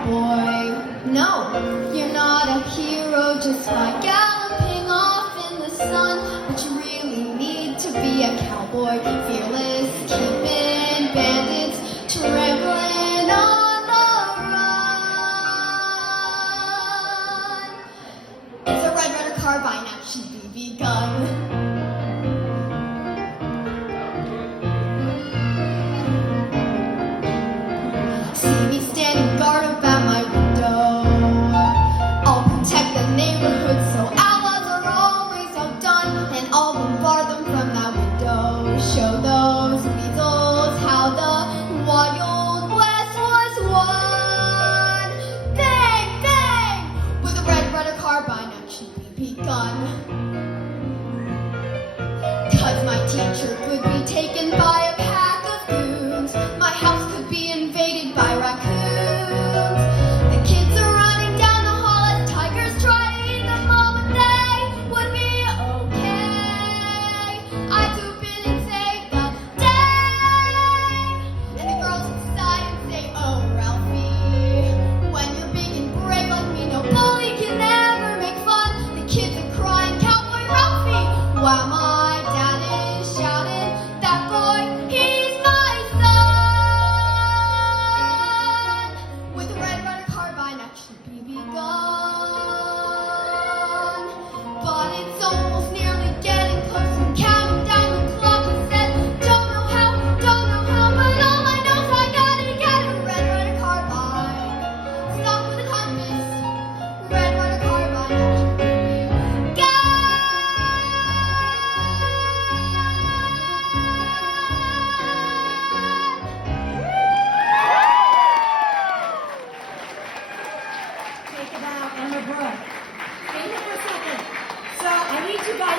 cowboy. No, you're not a hero just by galloping off in the sun. But you really need to be a cowboy, fearless, keeping bandits trembling on the run. It's a Red Ryder carbine action BB gun. See me standing guard about my window. I'll protect the neighborhood so outlaws are always outdone, and I'll bombard them from that window. Show those weasels how the Wild West was won. Bang, bang, with a Red Ryder carbine action BB gun. 'Cause my teacher could be taken by a pack of goons. My house could be invaded by raccoons. The kids are running down the hall as tigers try to eat them all, but they would be okay. I swoop in and save the day. And the girls inside and say, oh, Ralphie, when you're big and brave like me, no bully can ever make fun. The kids are crying, Cowboy Ralphie, wow, my dad is shouting, that boy, he's my son. With a Red Ryder carbine action BB gun. But it's almost nearly getting close and counting down the clock instead. Don't know how, but all I know is I gotta get a Red Ryder carbine. Stock with a compass, Red Ryder carbine action BB gun. Take it out, Emma Brooke. Stay here for a second. So I need you guys